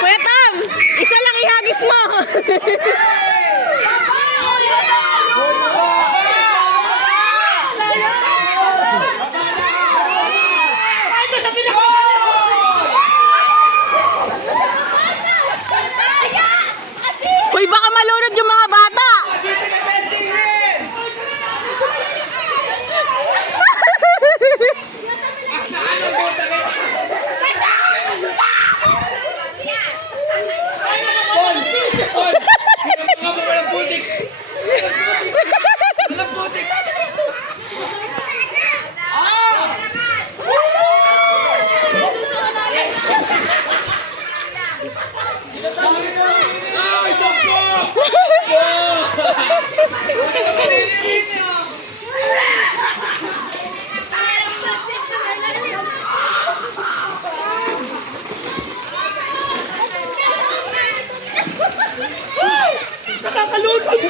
Kuya Tom, isa lang ihagis mo. Hoy, baka malunod yung mga bata. Nakakalunod.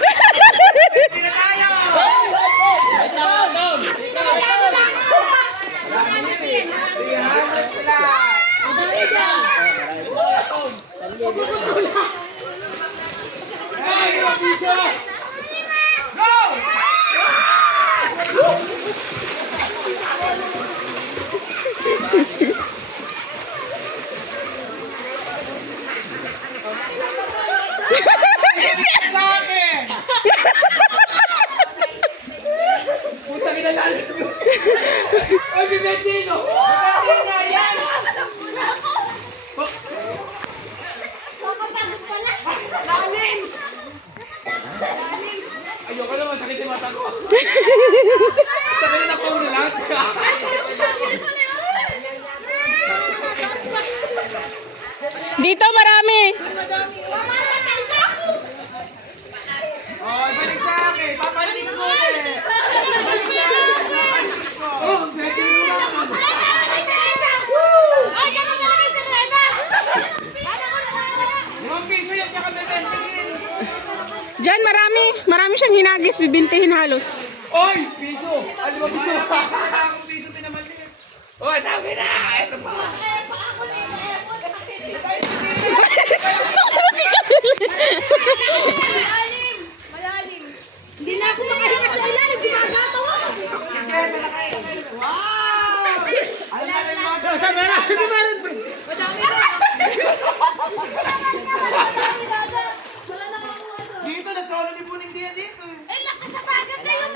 Puta kinalalim mo. Oy, Bibentino! Bibentino na yan! Kakapagod pala. Lalim. Ayoko naman, sakit yung mata ko. Sakit na ako na lahat. Dito marami. Oh, balik sa akin. Papalitin ko ulit. Balik sa akin. Papalitin ko. Oh, Bibentino na. ₱5 yung tsaka Bibentino. Diyan marami. Marami siyang hinagis. Bibintihin halos. Oy, piso. Ano ba piso? ₱1 pinamalitin. Oy, dami na. Ito pa. Malalim. Hindi na ako makahinga sa ilalim. Gumagataw ako. Wow! Ano na rin mga daw? Madami na. Wala na makuha to. Dito, nasolo ni Puning Dia dito. Eh, lakas sa dagat na yun.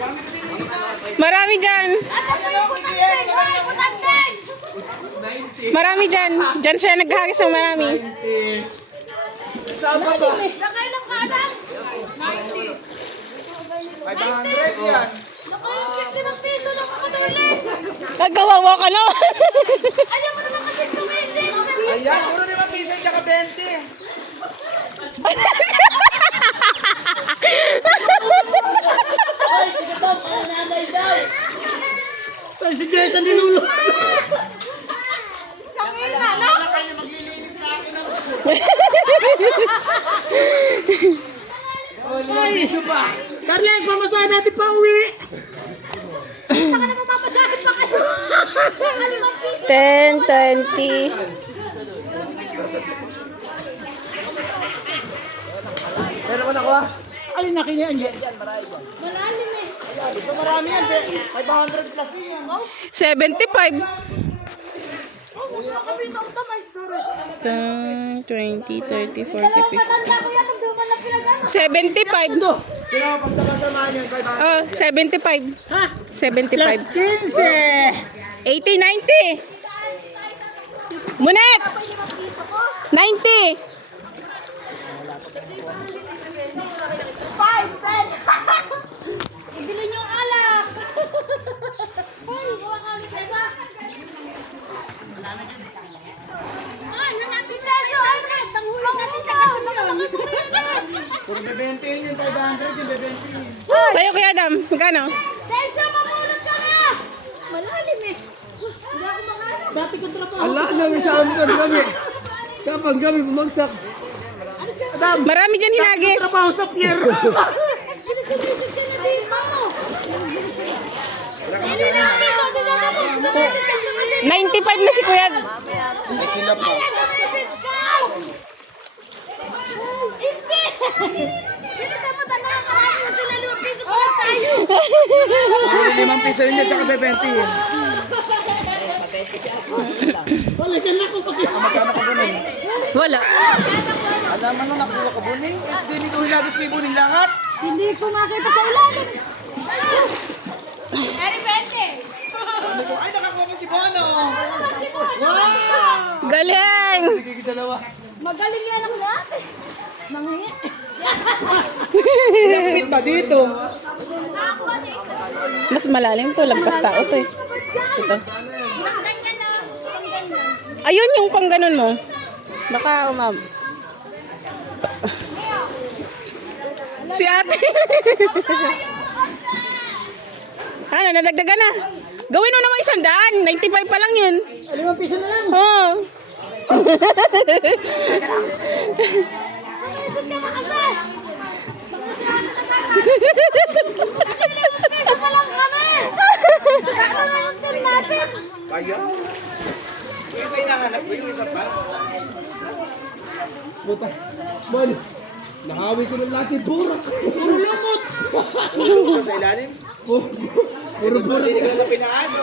Dami kasi dito. Marami dyan. Marami dyan. Dyan siya naghagis ng marami. 90. Saan ba ba? Nakailang ka lang? 90. 500 yan. Nakailang piso lang kakadali. Nagkawawa ka no? Ayaw mo naman kasi sumisit. Ayan, puro ₱5 tsaka 20. Ay, si Jason nilulo. Tangina, no? Maglilinis na ako ng... Ay, Darlene, pamasahan natin pa uwi. Saka na mamamasakit pa kayo. Kalimang piso. 10, 20. Pero ko na ko ah. Alin na kinian yan? Malalim eh. Ito marami yan. 500 plus yan. 75. Oh, huwag mo kami ito utamay. Sorry. 10, 20, 30, 40, Dalawang 50. matanda ko yan. Ang duman lang pinagano. 75. Sino pagsama-samahan yan? 500. Oh, 75. Ha? 75. Plus 15. 80, 90. Munet! 90. 5, 10. Ibili niyo ang alak. Hoy, gawa kami sa iba. Ah, nanapin peso. Ay, tanghulog natin sa kasunod. Puro bebentahin yun. 500 yung bebentahin. Sa'yo kay Adam, magkano? Tension, mamulot ka na. Malalim. malalim eh. Hindi ako makahanap. Dati ko trabaho. Ala, namin sa amin kami. Kapag kami bumagsak. Marami dyan hinagis. Trabaho sa pier. Pinasimisip ka na dito. Hindi na ang piso. Hindi na ako. Sumisit ka. 95 na si Kuya. Ay, sila pa. Sumisit ka. Hindi. Pinasama tayo nakakarating na sila 5 piso ko lang tayo. Puro 5 piso yun tsaka 20 yun. Wala ka na kung pakita. Magkano ka buning? Wala. Alam mo na nakuha ka buning? Hindi ni ko hinagis kay buning langat. Hindi ko makita sa ilalim. Eri, pwede. Ay, nakakuha mo si Bono. Galing! Sige, dalawa. Magaling yan ang natin. Manghingi. Lapit ba dito? Mas malalim to. Lagpas tao to eh. Ito. Ganyan na. Ayun yung pang ganun mo. Baka umab. Si ate. Ano, nadagdagan na. Gawin mo naman 100. 95 pa lang yun. 5 piso na lang. Oo. Piso pa lang kami. Saan na yung team natin? Kaya? Yung isa hinahanap ko, yung isa pa. Buta. Bon. Nakawi ko ng laki burak. Puro lumot. Puro sa ilalim. Puro burak. Hindi ka sa pinaado.